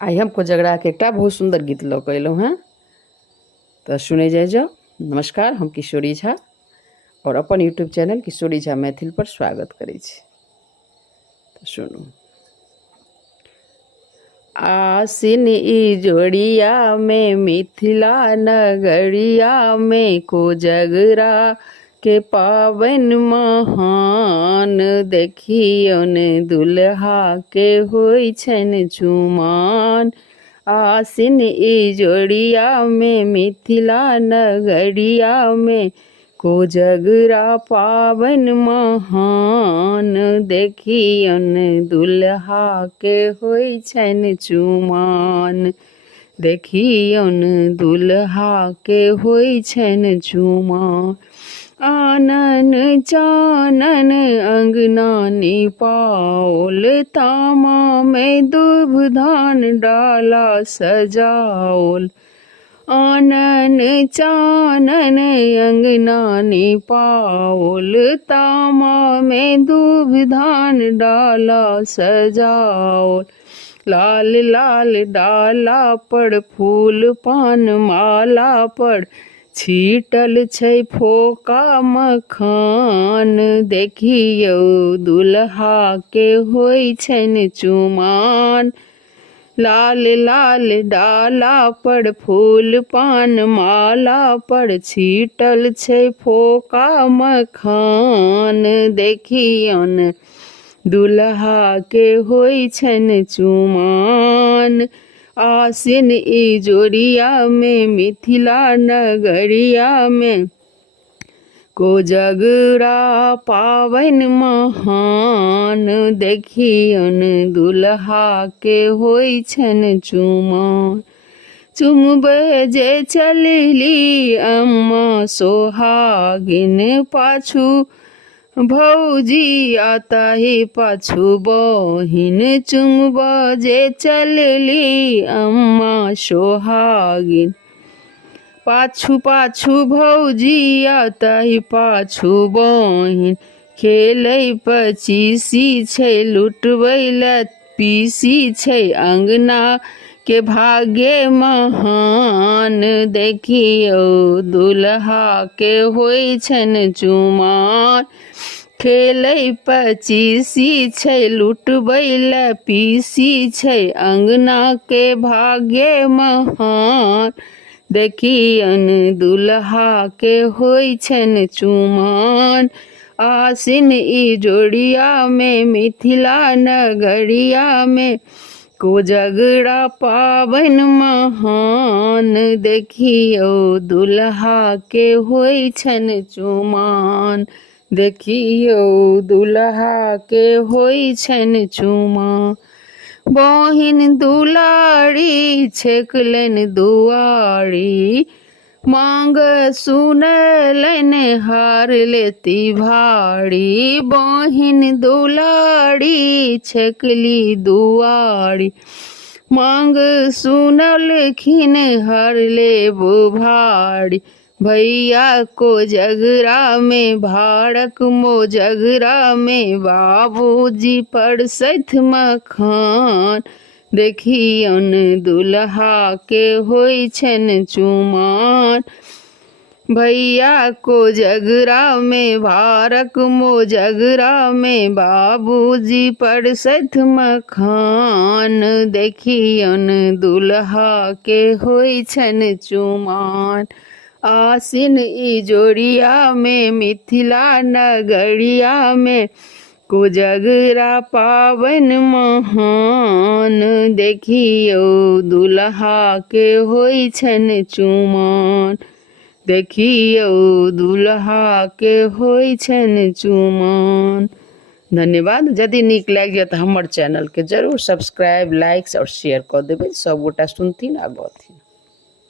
आई हम कोजगरा के एक बहुत सुंदर गीत लऽ कऽ अयलहुँ हेँ, तऽ सुनै जाओ। नमस्कार, हम किशोरी झा और अपन यूट्यूब चैनल किशोरी झा मैथिल पर स्वागत करै छी। तऽ सुनू। आसिन ई जोड़िया में मिथिला नगरिया में कोजगरा के पावन महान, देखियौन दुल्हा के होई छन चुमान। आसिन ई जोड़िया में मिथिला नगरिया में कोजगरा पावन महान, देखियौन दुल्हा के होई छन चुमान। देखियौन दुल्हा के होई छन चुमान। आनन चानन अंगना निपाओल, तामा में दूब धान डाला सजाओल। आनन चानन अंगना निपाओल, तामा में दूब धान डाला सजाओल। लाल लाल डाला पर फूल पान माला पर छीटल छै फोका मखान, देखियौ दुल्हा के होई छन चुमान। लाल लाल डाला पर फूल पान माला पर छीटल छै फोका मखान, देखियौन दुल्हा के होई छन चुमान। आसिन ई जोड़िया में मिथिला नगरिया में कोजगरा पावन महान, देखियौन दुल्हा के होई छन चुमान। चुमबे जे चलली अम्मा सोहागिन, पाछू भौजी आता ही पाछू बहिन। चुमबा जे चलली अम्मा सोहागिन, पाछू पाछू भौजी आता ही पाछू बहिन। खेलै पचीसी छै लुटबै ला पीसी छै, अंगना के भाग्य महान, देखियौ दुल्हा के होई छन चुमान। खेलै पचीसी छै लुटबै ला पीसी छै, अंगना के भाग्य महान, देखियौन दुल्हा के होई छन चुमान। आसिन ई जोड़िया में मिथिला नगरिया में कोजगरा पावन महान, देखियौ दुल्हा के होई छन चुमान। देखियौ दुल्हा के होई छन चुमान। बहिन दुलारी छेकलन दुआरी, मांग सुनलन हार लेती भारी। बहिन दुलारी छेकली दुआरी, मांग सुनलखिन हार लेबो भारी। भैया कोजगरा में भारक मोजगरा में बाबूजी परसैथ मखान, देखियौन दुल्हा के होई छन चुमान। भैया कोजगरा में भारक मोजगरा में बाबूजी परसैथ मखान, देखियौन दुल्हा के होई छन चुमान। आसिन ई जोड़िया में मिथिला नगरिया में कोजगरा पावन महान, देखियौ दुल्हा के होई छन चुमान। देखियौ दुल्हा के होई छन चुमान। धन्यवाद। यदि नीक लागि जाए तऽ हमर चैनल के जरूर सब्सक्राइब, लाइक्स और शेयर कऽ देबै। सब गोटा सुनथिन आ गौथिन।